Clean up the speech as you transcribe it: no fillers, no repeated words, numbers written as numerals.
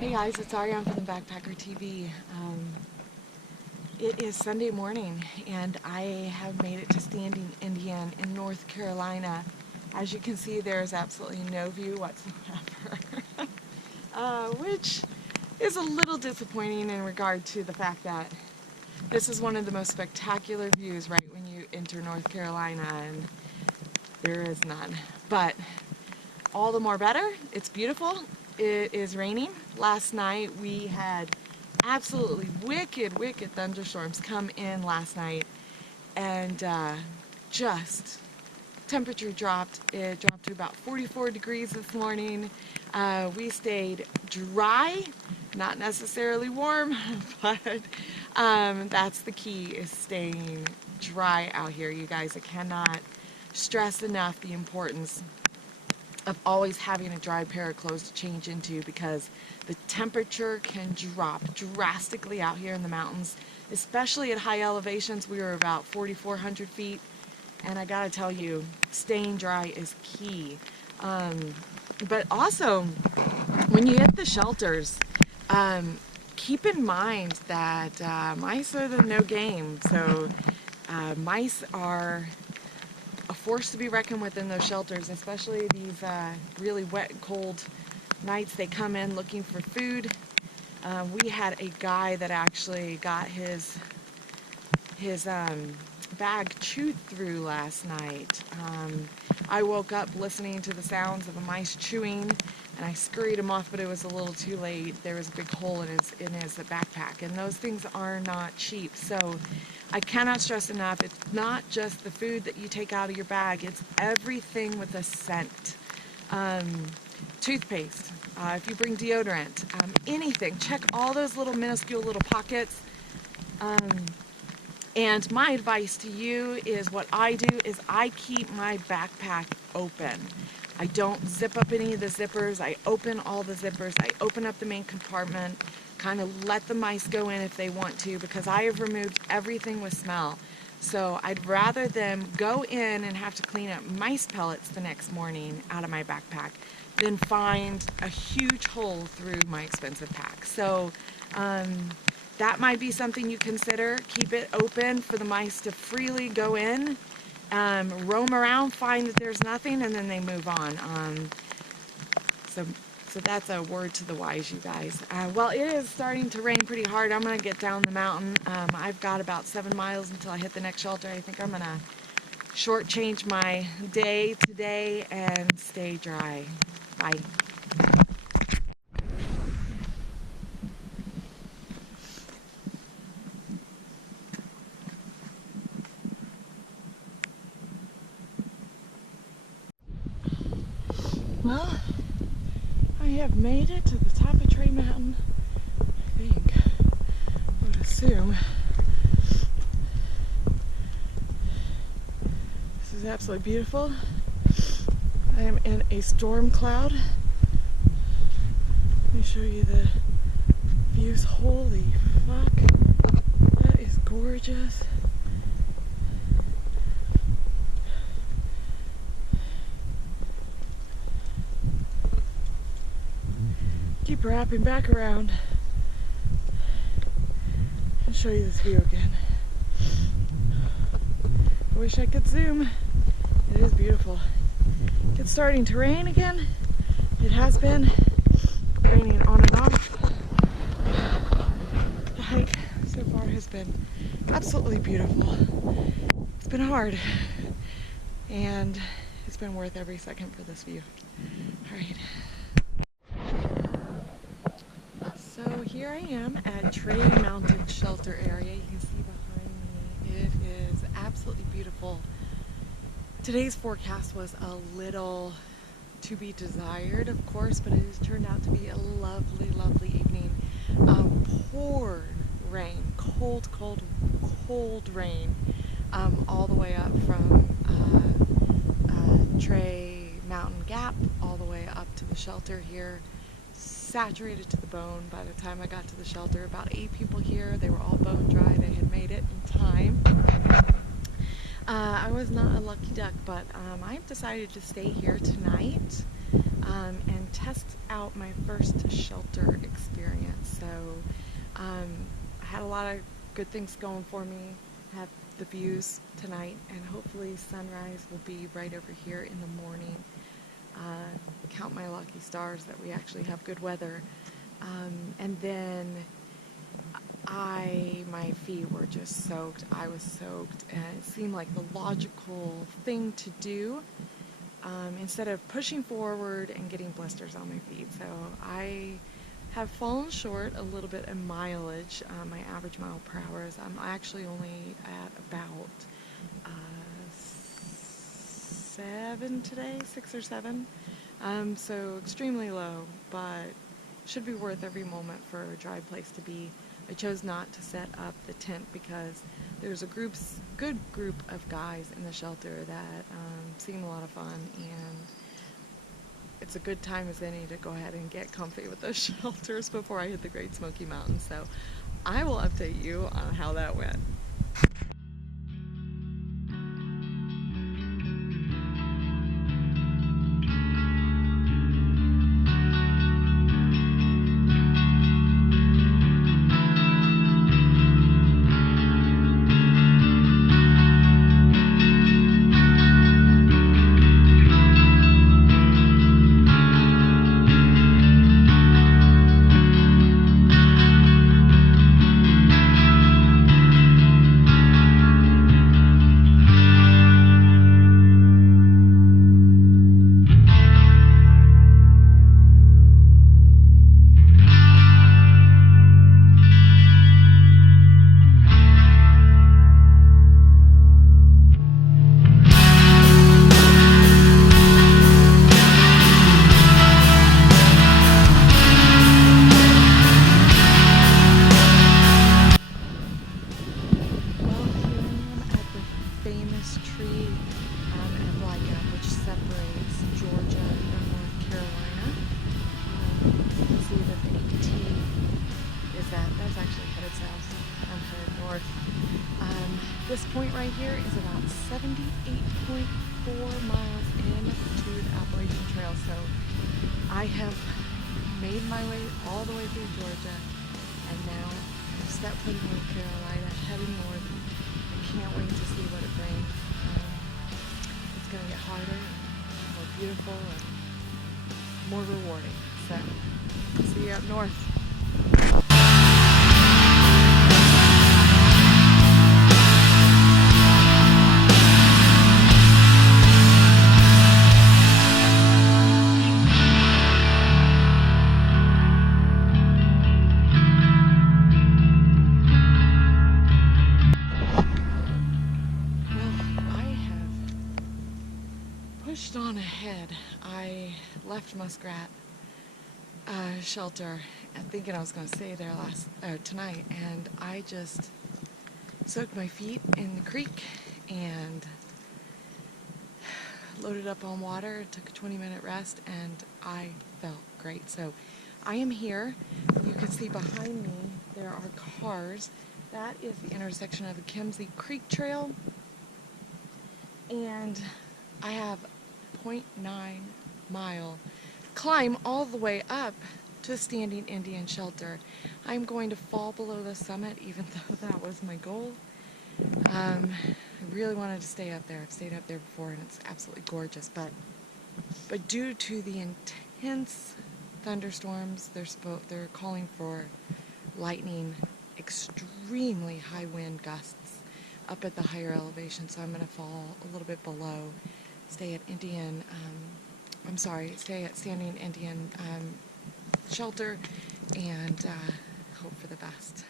Hey guys, it's Ariane from the Backpacker TV. It is Sunday morning and I have made it to Standing Indian in North Carolina. As you can see, there is absolutely no view whatsoever, which is a little disappointing in regard to the fact that this is one of the most spectacular views right when you enter North Carolina, and there is none. But all the more better, it's beautiful. It is raining. Last night we had absolutely wicked thunderstorms come in last night, and just temperature dropped. It dropped to about 44 degrees this morning. We stayed dry, not necessarily warm, but that's the key, is staying dry out here. You guys, I cannot stress enough the importance of always having a dry pair of clothes to change into, because the temperature can drop drastically out here in the mountains, especially at high elevations. We were about 4,400 feet, and I gotta tell you, staying dry is key. But also, when you hit the shelters, keep in mind that mice are the no game. So mice are a force to be reckoned with in those shelters, especially these really wet and cold nights. They come in looking for food. We had a guy that actually got his bag chewed through last night. I woke up listening to the sounds of the mice chewing, and I scurried him off, but it was a little too late. There was a big hole in his backpack, and those things are not cheap. So I cannot stress enough, it's not just the food that you take out of your bag, it's everything with a scent. Toothpaste, if you bring deodorant, anything, check all those little minuscule little pockets. And my advice to you is, what I do is I keep my backpack open. I don't zip up any of the zippers. I open all the zippers. I open up the main compartment, kind of let the mice go in if they want to, because I have removed everything with smell. So I'd rather them go in and have to clean up mice pellets the next morning out of my backpack than find a huge hole through my expensive pack. So that might be something you consider. Keep it open for the mice to freely go in, roam around, find that there's nothing, and then they move on. So that's a word to the wise, you guys. Well, it is starting to rain pretty hard. I'm going to get down the mountain. I've got about 7 miles until I hit the next shelter. I think I'm going to shortchange my day today and stay dry. Bye. Well, I have made it to the top of Trey Mountain, I think. I would assume. This is absolutely beautiful. I am in a storm cloud. Let me show you the views. Holy fuck. That is gorgeous. Keep wrapping back around and show you this view again. I wish I could zoom. It is beautiful. It's starting to rain again. It has been raining on and off. The hike so far has been absolutely beautiful. It's been hard, and it's been worth every second for this view. All right. So here I am at Trey Mountain Shelter Area. You can see behind me, it is absolutely beautiful. Today's forecast was a little to be desired, of course, but it has turned out to be a lovely, lovely evening. Poured rain, cold rain, all the way up from Trey Mountain Gap all the way up to the shelter here. Saturated to the bone. By the time I got to the shelter, about 8 people here. They were all bone dry. They had made it in time. I was not a lucky duck, but I've decided to stay here tonight and test out my first shelter experience. So I had a lot of good things going for me. Have the views tonight, and hopefully sunrise will be right over here in the morning. Count my lucky stars that we actually have good weather. And then my feet were just soaked. I was soaked, and it seemed like the logical thing to do instead of pushing forward and getting blisters on my feet. So I have fallen short a little bit in mileage. My average mile per hour is I'm actually only at about 7 today, 6 or 7. So extremely low, but should be worth every moment for a dry place to be. I chose not to set up the tent because there's a good group of guys in the shelter that seem a lot of fun, and it's a good time as any to go ahead and get comfy with those shelters before I hit the Great Smoky Mountains. So I will update you on how that went. Tree and blackout, which separates Georgia from North Carolina. You can see that the AT is that's actually headed south. I'm headed north. This point right here is about 78.4 miles into the Appalachian Trail. So I have made my way all the way through Georgia, and now I've stepped foot in North Carolina, heading north. I can't wait to see what it brings. It's going to get harder, and more beautiful, and more rewarding. So, see you up north. Pushed on ahead. I left Muskrat shelter thinking I was going to stay there tonight, and I just soaked my feet in the creek and loaded up on water, took a 20-minute rest, and I felt great. So I am here. You can see behind me there are cars. That is the intersection of the Kimsey Creek Trail, and I have 0.9 mile climb all the way up to standing Indian shelter. I'm going to fall below the summit, even though that was my goal. I really wanted to stay up there. I've stayed up there before, and it's absolutely gorgeous. But due to the intense thunderstorms, they're calling for lightning, extremely high wind gusts up at the higher elevation. So I'm going to fall a little bit below. Stay at standing Indian shelter, and hope for the best.